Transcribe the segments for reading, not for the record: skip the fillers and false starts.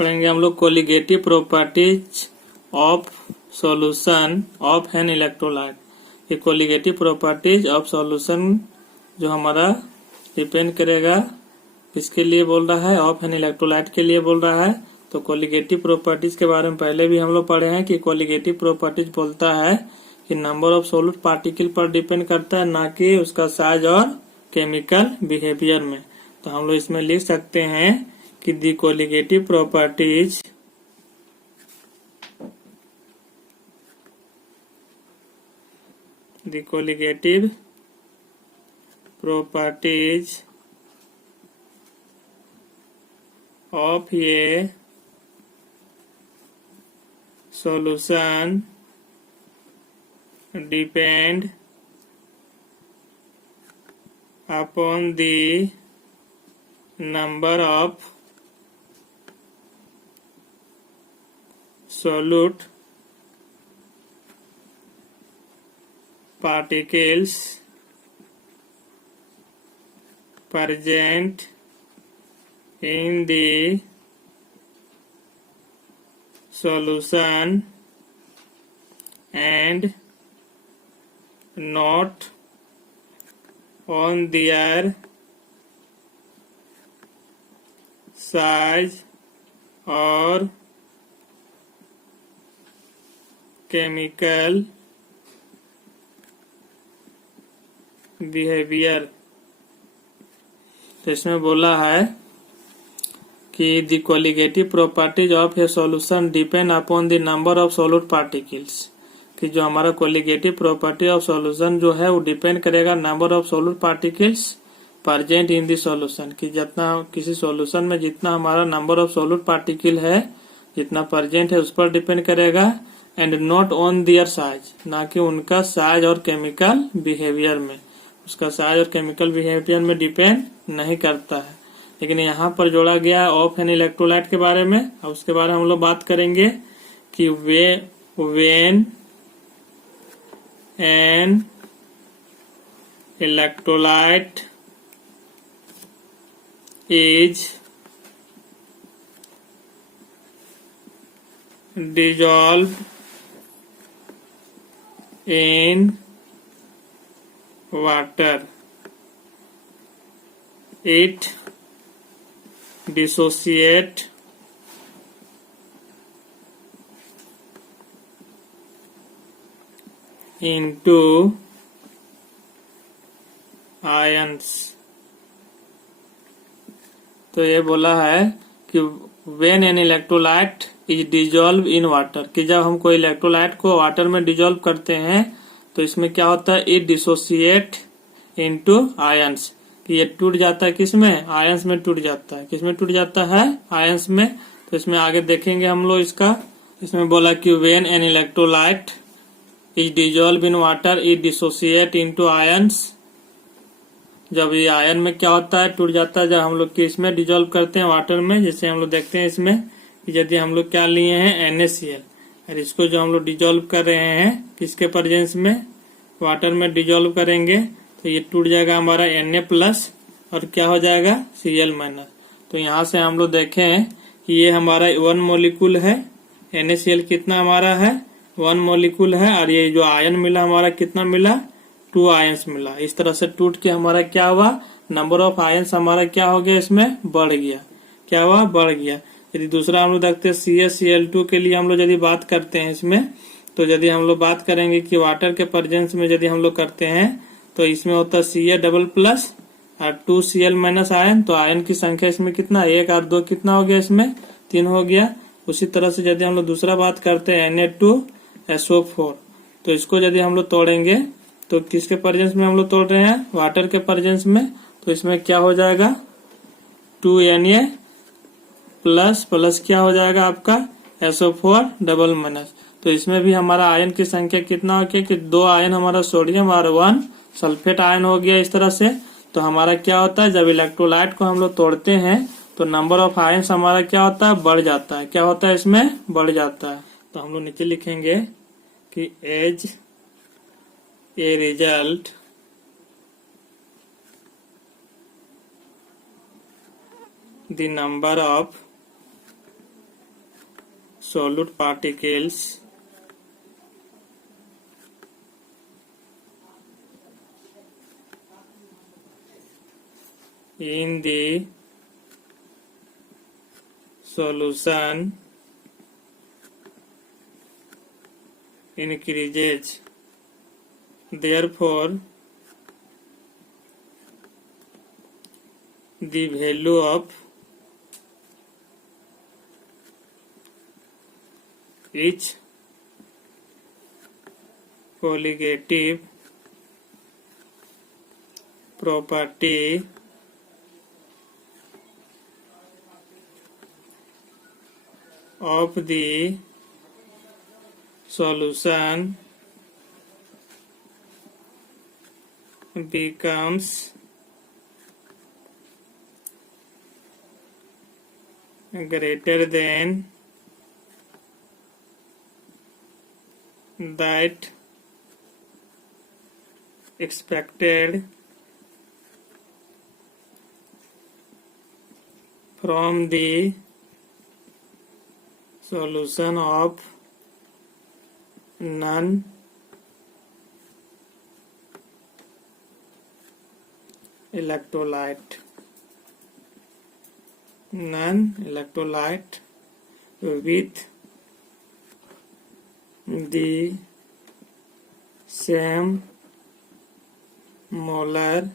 पढ़ेंगे हम लोग colligative properties of solution of an electrolyte. ये कोलिगेटिव प्रॉपर्टीज ऑफ सॉल्यूशन जो हमारा डिपेंड करेगा किसके लिए बोल रहा है, ऑफ एन इलेक्ट्रोलाइट के लिए बोल रहा है। तो कोलिगेटिव प्रॉपर्टीज के बारे में पहले भी हम लोग पढ़े हैं कि कोलिगेटिव प्रॉपर्टीज बोलता है कि नंबर ऑफ सॉल्यूट पार्टिकल पर डिपेंड करता है, ना कि उसका साइज और केमिकल बिहेवियर में। तो हम लोग इसमें लिख सकते हैं कि the colligative properties of a solution depend upon the number of solute particles present in the solution and not on their size or chemical behavior। तो इसमें बोला है कि the colligative properties of a solution depend upon the number of solute particles, कि जो हमारा colligative property of solution जो है वो डिपेंड करेगा number of solute particles present in the solution, कि जितना किसी सॉल्यूशन में जितना हमारा नंबर ऑफ सॉल्यूट पार्टिकल है जितना प्रेजेंट है उस पर डिपेंड करेगा। And not on their size, ना कि उनका साइज और केमिकल बिहेवियर में, उसका साइज और केमिकल बिहेवियर में डिपेंड नहीं करता है। लेकिन यहाँ पर जोड़ा गया ऑफ एन इलेक्ट्रोलाइट के बारे में। अब उसके बारे में हम लोग बात करेंगे कि when an electrolyte is dissolved in water, it dissociate into ions। तो ये बोला है कि when an electrolyte is dissolved in water, कि जब हम कोई इलेक्ट्रोलाइट को वाटर में डिजोल्व करते हैं तो इसमें क्या होता है, it dissociate into ions, कि ये टूट जाता है किसमें, आयंस में टूट जाता है। किसमें टूट जाता है, आयंस में। तो इसमें आगे देखेंगे हम लोग इसका। इसमें बोला कि when an electrolyte is dissolved in water it dissociate into ions, जब ये आयन में क्या होता है, टूट जाता है जब हम लोग इसमें डिजोल्व करते हैं वाटर में। जैसे हम लोग देखते हैं इसमें कि यदि हम लोग क्या लिए हैं NaCl, और इसको जो हम लोग डिजोल्व कर रहे हैं किसके प्रेजेंस में, वाटर में डिजोल्व करेंगे तो ये टूट जाएगा हमारा Na+ और क्या हो जाएगा Cl-। तो यहाँ से हम लोग देखें कि ये हमारा 1 मॉलिक्यूल है, NaCl कितना हमारा है 1 मॉलिक्यूल है, और ये जो आयन मिला हमारा कितना मिला 2 आयंस मिला। इस तरह से टूट के हमारा क्या हुआ, नंबर ऑफ आयंस हमारा क्या हो गया, इसमें बढ़ गया। क्या हुआ, बढ़ गया। यदि दूसरा हम लोग देखते हैं CaCl2 के लिए हम लोग यदि बात करते हैं इसमें, तो यदि हम लोग बात करेंगे कि वाटर के प्रेजेंस में यदि हम लोग करते हैं तो इसमें होता है Ca++ और 2Cl- आयन। तो आयन की संख्या इसमें कितना, 1 और 2 कितना हो गया, इसमें 3 हो गया। उसी तरह से यदि हम लोग दूसरा बात करते हैं Na2SO4, तो इसको यदि हम लोग तोड़ेंगे तो किसके प्रेजेंस में हम लोग तोड़ रहे हैं, वाटर के प्रेजेंस में। तो इसमें क्या हो जाएगा 2Na+ क्या हो जाएगा आपका SO4 तो इसमें भी हमारा आयन की संख्या कितना हो गया कि 2 आयन हमारा सोडियम और 1 सल्फेट आयन हो गया। इस तरह से तो हमारा क्या होता है, जब इलेक्ट्रोलाइट को हम लोग तोड़ते हैं तो नंबर ऑफ आयन्स हमारा क्या होता है, बढ़ जाता है। क्या होता है, इसमें बढ़ जाता है। तो हम लोग नीचे लिखेंगे कि as a result the number of solute particles in the solution increases. Therefore, the value of each colligative property of the solution becomes greater than that expected from the solution of non-electrolyte with the same molar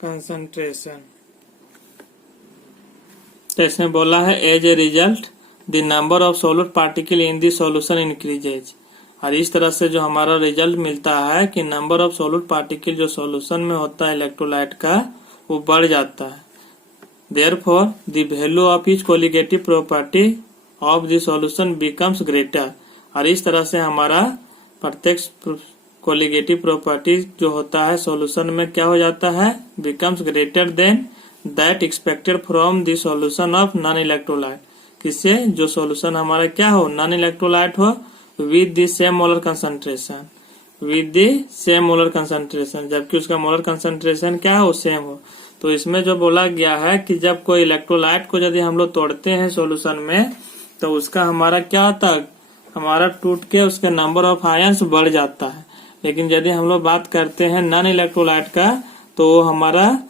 concentration. तो इसमें बोला है as a result the number of solute particle in the solution increases. और इस तरह से जो हमारा रिजल्ट मिलता है कि नंबर ऑफ सोल्यूट पार्टिकल जो सॉल्यूशन में होता है इलेक्ट्रोलाइट का वो बढ़ जाता है। Therefore the value of each colligative property of the solution becomes greater. और इस तरह से हमारा प्रत्येक कोलिगेटिव प्रॉपर्टी जो होता है सॉल्यूशन में क्या हो जाता है, becomes greater than that expected from the solution of non electrolyte. किससे, जो सॉल्यूशन हमारा क्या हो, नॉन इलेक्ट्रोलाइट हो with the same molar concentration, जबकि उसका मोलर कंसंट्रेशन क्या हो, सेम हो। तो इसमें जो बोला गया है कि जब कोई इलेक्ट्रोलाइट को यदि हम लोग तोड़ते हैं सॉल्यूशन में तो उसका हमारा क्या होता है, हमारा टूट के उसका नंबर ऑफ आयंस बढ़ जाता है। लेकिन यदि हम लोग बात करते हैं नॉन इलेक्ट्रोलाइट का तो हमारा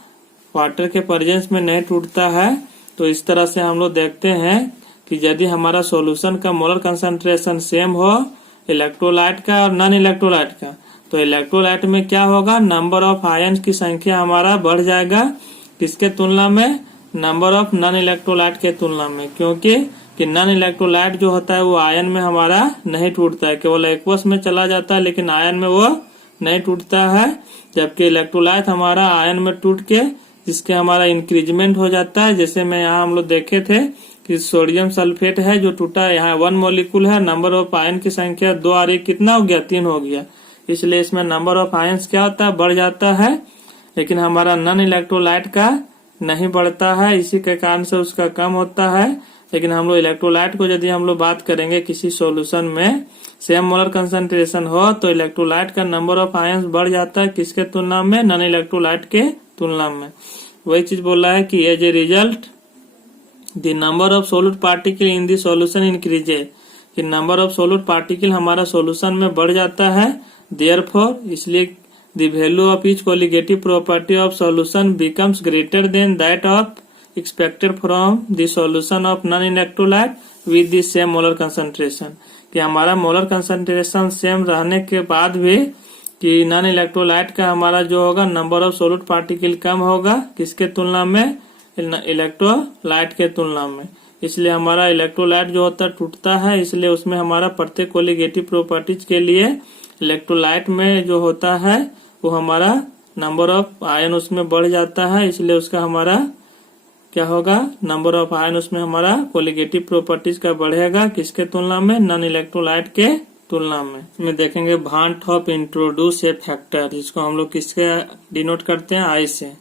वाटर के प्रेजेंस में नहीं टूटता है। तो इस तरह से हम लोग देखते हैं कि यदि हमारा सॉल्यूशन का मोलर कंसंट्रेशन सेम हो इलेक्ट्रोलाइट का और नॉन इलेक्ट्रोलाइट का, तो इलेक्ट्रोलाइट में क्या होगा, नंबर ऑफ आयन की संख्या हमारा बढ़ जाएगा। किसके तुलना में, नंबर ऑफ नॉन इलेक्ट्रोलाइट के तुलना में। क्योंकि कि नॉन इलेक्ट्रोलाइट जो होता है वो आयन में हमारा नहीं टूटता है, केवल एक्वस में चला जाता है लेकिन आयन में वो नहीं टूटता है। जबकि इलेक्ट्रोलाइट हमारा आयन में टूट के जिसके हमारा इंक्रीजमेंट हो जाता है। जैसे मैं यहाँ हम लोग देखे थे कि सोडियम सल्फेट है जो टूटा है, यहाँ 1 मॉलिक्यूल है, नंबर ऑफ आयन की संख्या 2 आ रही, कितना हो गया, 3 हो गया। इसलिए इसमें नंबर ऑफ आयंस क्या होता है, बढ़ जाता है। लेकिन हमारा नॉन इलेक्ट्रोलाइट का नहीं बढ़ता है, इसी के कारण से उसका कम होता है। लेकिन हम लोग इलेक्ट्रोलाइट को यदि हम लोग बात करेंगे किसी सॉल्यूशन में सेम मोलर कंसंट्रेशन हो तो इलेक्ट्रोलाइट का नंबर ऑफ आयंस बढ़ जाता है। किसके तुलना में, नॉन इलेक्ट्रोलाइट के तुलना में। वही चीज बोला है कि as a result the number of solute particle in the solution increases, कि नंबर ऑफ सोल्यूट पार्टिकल हमारा सॉल्यूशन में बढ़ जाता है। देयरफॉर, इसलिए the value of each colligative property of solution becomes greater than that of expected from the solution of non electrolyte with the same molar concentration, कि हमारा molar concentration same रहने के बाद भी कि नॉन इलेक्ट्रोलाइट का हमारा जो होगा नंबर ऑफ सोल्यूट पार्टिकल कम होगा। किसके तुलना में, इलेक्ट्रोलाइट के तुलना में। इसलिए हमारा इलेक्ट्रोलाइट जो होता है टूटता है, इसलिए उसमें हमारा प्रत्येक कोलिगेटिव प्रॉपर्टीज के लिए इलेक्ट्रोलाइट में जो होता है वो हमारा नंबर ऑफ आयन उसमें बढ़ जाता है। इसलिए उसका हमारा क्या होगा, नंबर ऑफ आयन उसमें हमारा कोलिगेटिव प्रॉपर्टीज का बढ़ेगा। किसके तुलना में, नॉन इलेक्ट्रोलाइट के तुलना में। इसमें देखेंगे भांट ऑफ इंट्रोड्यूस ए फैक्टर, जिसको हम लोग किसके डिनोट करते हैं, आई से।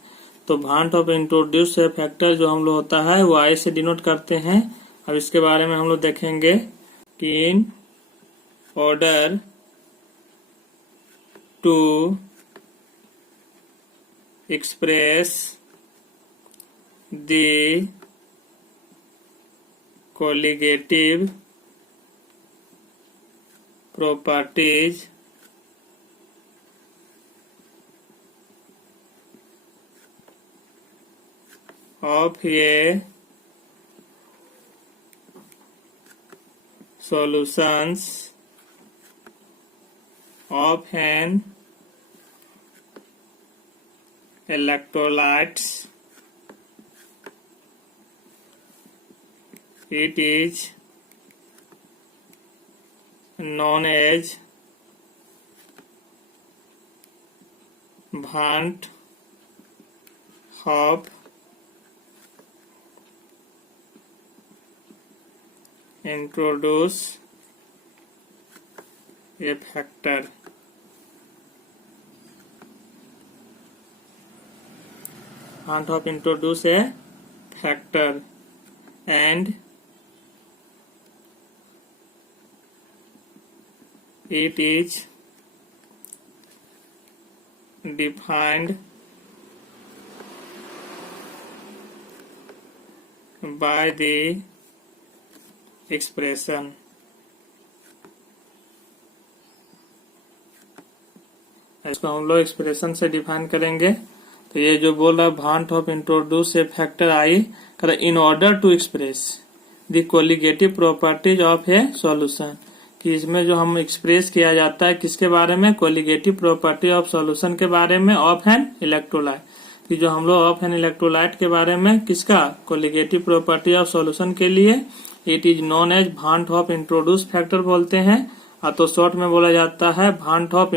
तो भांट ऑफ इंट्रोड्यूस ए फैक्टर जो हम लोग होता है वो आई से डिनोट करते हैं। अब इसके बारे में हम लोग देखेंगे कि in order to express the colligative properties of a solutions of an electrolytes. It is known as Van't Hoff introduce a factor. Van't Hoff introduce a factor and it is defined by the expression इसको हम लोग expression से define करेंगे। तो ये जो बोल रहा है van't Hoff introduce a factor i in order to express the colligative properties of a solution, कि इसमें जो हम एक्सप्रेस किया जाता है किसके बारे में, कोलिगेटिव प्रॉपर्टी ऑफ सॉल्यूशन के बारे में ऑफ एन इलेक्ट्रोलाइट, कि जो हम लोग ऑफ एन इलेक्ट्रोलाइट के बारे में किसका, कोलिगेटिव प्रॉपर्टी ऑफ सॉल्यूशन के लिए it is known as van't Hoff introduce factor बोलते हैं, तो शॉर्ट में बोला जाता है वांट ऑफ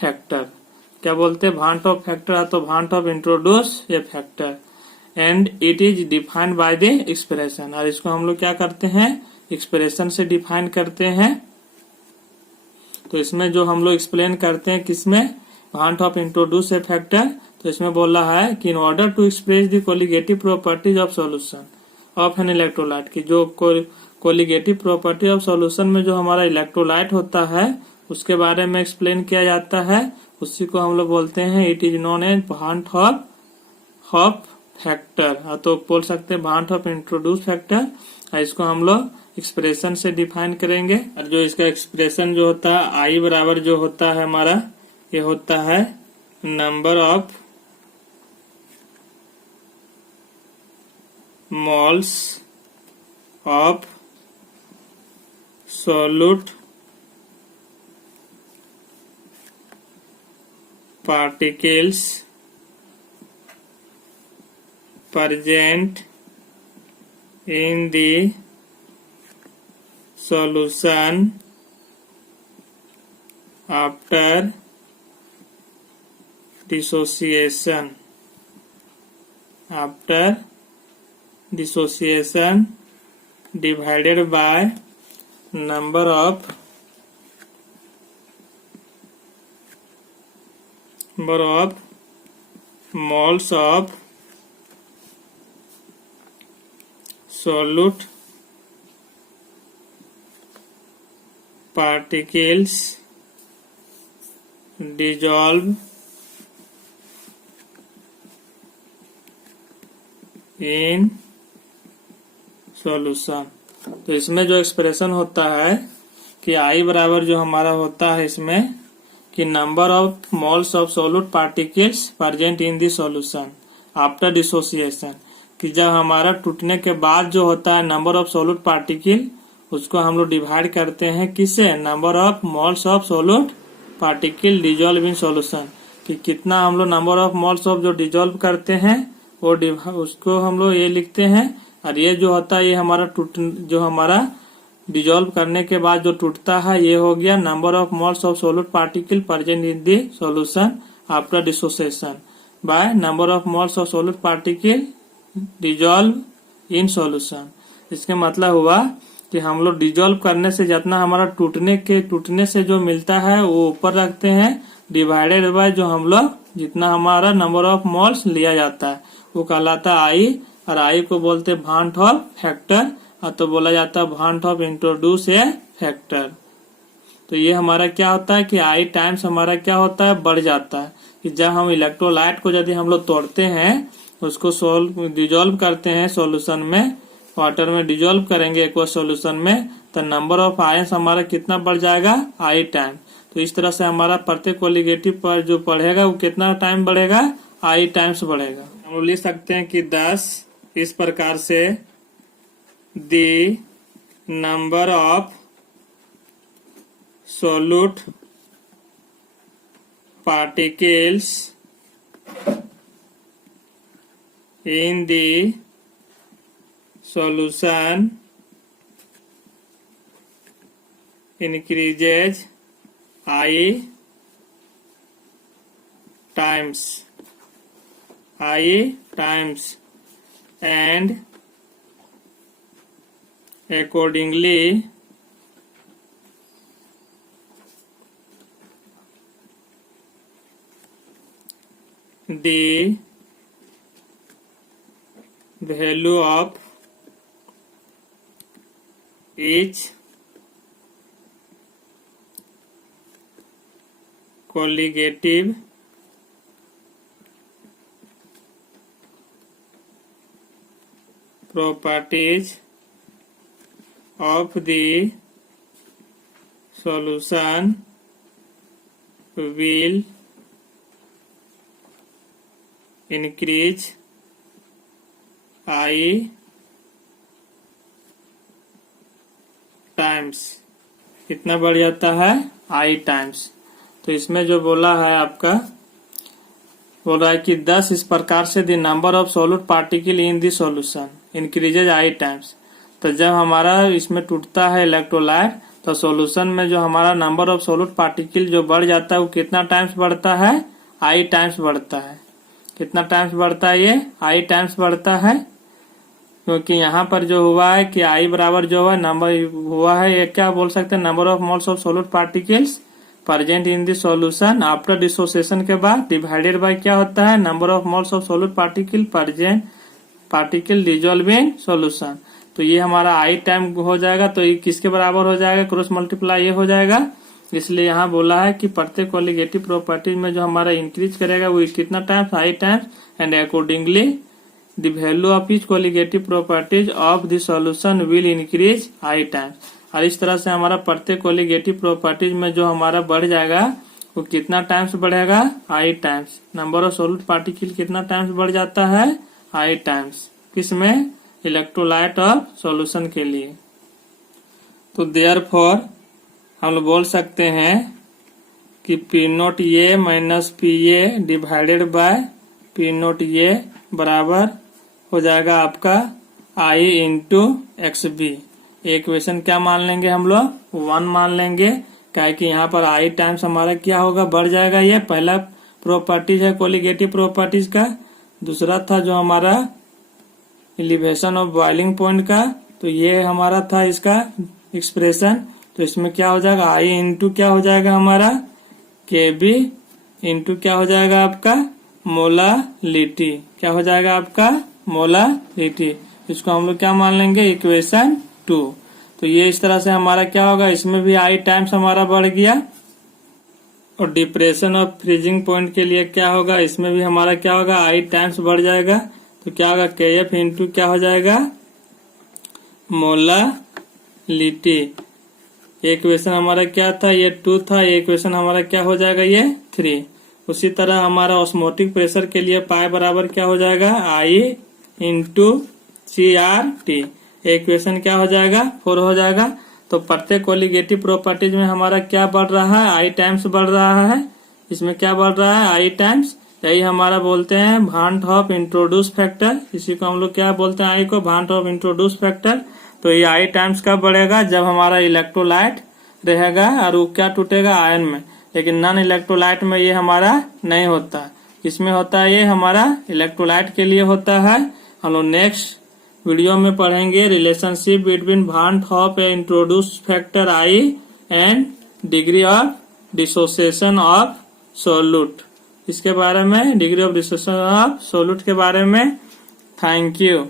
फैक्टर। क्या बोलते हैं, वांट ऑफ फैक्टर, तो want Hoff introduce a factor and it is defined by the expression, और इसको हम लोग क्या करते हैं, एक्सप्रेशन से डिफाइन करते हैं। तो इसमें जो हम लोग एक्सप्लेन करते हैं किसमें, van't Hoff introduce a factor, तो इसमें बोल रहा है कि in order to express the colligative properties of solution of an electrolyte, की जो कोलिगेटिव प्रॉपर्टी ऑफ सॉल्यूशन में जो हमारा इलेक्ट्रोलाइट होता है उसके बारे में एक्सप्लेन किया जाता है, उसी को हम लोग बोलते हैं it is known as van't Hoff factor, तो बोल सकते हैं वांट ऑफ इंट्रोड्यूस फैक्टर। इसको हम लोग एक्सप्रेशन से डिफाइन करेंगे, और जो इसका एक्सप्रेशन जो होता है आई बराबर जो होता है हमारा, ये होता है number of moles of solute particles present in the solution after dissociation divided by number of moles of solute particles dissolve in solution। तो इसमें जो एक्सप्रेशन होता है कि आई बराबर जो हमारा होता है इसमें कि number of moles of solute particles present in the solution after dissociation, कि जब हमारा टूटने के बाद जो होता है नंबर ऑफ सोल्यूट पार्टिकल, उसको हम लोग डिवाइड करते हैं किससे, number of moles of solute particle dissolve in solution, कि कितना हम लोग नंबर ऑफ मोल्स ऑफ जो डिजोल्व करते हैं वो उसको हम लोग ये लिखते हैं, और ये जो होता है ये हमारा जो हमारा डिजोल्व करने के बाद जो टूटता है ये हो गया number of moles of solute particle present in the solution after dissociation by number of moles of solute particle dissolve in solution. इसके मतलब हुआ कि हम लोग डिजोल्व करने से जितना हमारा टूटने से जो मिलता है वो ऊपर रखते हैं, डिवाइडेड बाय जो हम लोग जितना हमारा नंबर ऑफ मोल्स लिया जाता है वो कहलाता है आई, और आई को बोलते हैं वांट ऑफ फैक्टर, तो बोला जाता है van't Hoff introduce a factor. तो ये हमारा क्या होता है कि आई टाइम्स हमारा क्या होता है, बढ़ जाता है, कि जब हम इलेक्ट्रोलाइट को यदि हम लोग तोड़ते हैं उसको डिजोल्व करते हैं सॉल्यूशन में, वाटर में डिजोल्व करेंगे एक्वस सॉल्यूशन में, तो नंबर ऑफ आयंस हमारा कितना बढ़ जाएगा, आई टाइम। तो इस तरह से हमारा प्रत्येक कोलिगेटिव पर जो बढ़ेगा वो कितना टाइम बढ़ेगा, आई टाइम्स बढ़ेगा। हम लिख सकते हैं कि 10 इस प्रकार से the number of solute particles in the solution increases I times and accordingly the value of each colligative properties of the solution will increase I times. कितना बढ़ जाता है, आई टाइम्स। तो इसमें जो बोला है आपका, बोल रहा है कि 10 इस प्रकार से the number of solute particle in the solution increases I times. तो जब हमारा इसमें टूटता है इलेक्ट्रोलाइट, तो सॉल्यूशन में जो हमारा नंबर ऑफ सोल्यूट पार्टिकल जो बढ़ जाता है वो कितना टाइम्स बढ़ता है, आई टाइम्स बढ़ता है। कितना टाइम्स बढ़ता है, ये आई टाइम्स बढ़ता है, क्योंकि यहाँ पर जो हुआ है कि आई बराबर जो है नंबर हुआ है, ये क्या बोल सकते हैं, number of moles of solute particles present in the solution after dissociation के बाद डिवाइडेड बाय क्या होता है, number of moles of solute particle present particle dissolve in solution. तो ये हमारा आई टाइम हो जाएगा। तो ये किसके बराबर हो जाएगा, क्रॉस मल्टीप्लाई ये हो जाएगा। इसलिए यहाँ बोला है कि प्रत्येक कोलिगेटिव प्रॉपर्टीज में जो हमारा इंक्रीज करेगा वो कितना times, I times, and accordingly the value of each colligative properties of the solution will increase I times. और इस तरह से हमारा प्रत्येक कोलिगेटिव प्रॉपर्टीज में जो हमारा बढ़ जाएगा वो कितना टाइम्स बढ़ेगा, i times. Number of solute particle कितना टाइम्स बढ़ जाता है, आई टाइम्स। किसमें, इलेक्ट्रोलाइट ऑफ सॉल्यूशन के लिए। तो देयरफॉर हम लोग बोल सकते हैं कि P nought A minus P A divided by P nought A बराबर हो जाएगा आपका i into X B. Equation क्या मान लेंगे हम लोग, 1 मान लेंगे, क्या कि यहाँ पर आई टाइम्स हमारा क्या होगा, बढ़ जाएगा। ये पहला प्रॉपर्टीज है कोलिगेटिव प्रॉपर्टीज का। दूसरा था जो हमारा एलिवेशन ऑफ बॉइलिंग पॉइंट का, तो ये हमारा था इसका एक्सप्रेशन। तो इसमें क्या हो जाएगा, आई इंटू क्या हो जाएगा हमारा, के बी इंटू क्या हो जाएगा आपका, मोलालिटी। क्या हो जाएगा आपका, मोलालिटी। इसको हम लोग क्या मान लेंगे, इक्वेशन 2। तो ये इस तरह से हमारा क्या होगा, इसमें भी आई टाइम्स हमारा बढ़ गया। और डिप्रेशन ऑफ फ्रीजिंग पॉइंट के लिए क्या होगा, इसमें भी हमारा क्या होगा, आई टाइम्स बढ़ जाएगा। तो क्या होगा, के एफ इंटू क्या हो जाएगा, मोलालिटी। इक्वेशन हमारा क्या था, ये 2 था। ये इक्वेशन हमारा क्या हो जाएगा, ये 3। उसी तरह हमारा ऑस्मोटिक प्रेशर के लिए पाई बराबर क्या हो जाएगा, i into C R T. Equation क्या हो जाएगा, 4 हो जाएगा। तो प्रत्येक कोलिगेटिव प्रॉपर्टीज में हमारा क्या बढ़ रहा है, आई टाइम्स बढ़ रहा है। इसमें क्या बढ़ रहा है, आई टाइम्स। यही हमारा बोलते हैं भांट ऑफ इंट्रोड्यूस फैक्टर। इसी को हम लोग क्या बोलते हैं, आई को भांट ऑफ इंट्रोड्यूस फैक्टर। तो ये आई टाइम्स कब बढ़ेगा, जब हमारा इलेक्ट्रोलाइट रहेगा और वो क्या टूटेगा, आयन में। लेकिन नॉन इलेक्ट्रोलाइट में ये हमारा नहीं होता। किसमें होता है, ये हमारा इलेक्ट्रोलाइट के लिए होता है। हम लोग नेक्स्ट वीडियो में पढ़ेंगे relationship between van't Hoff introduce factor i and degree of dissociation of solute. इसके बारे में, degree of dissociation of solute के बारे में। Thank you.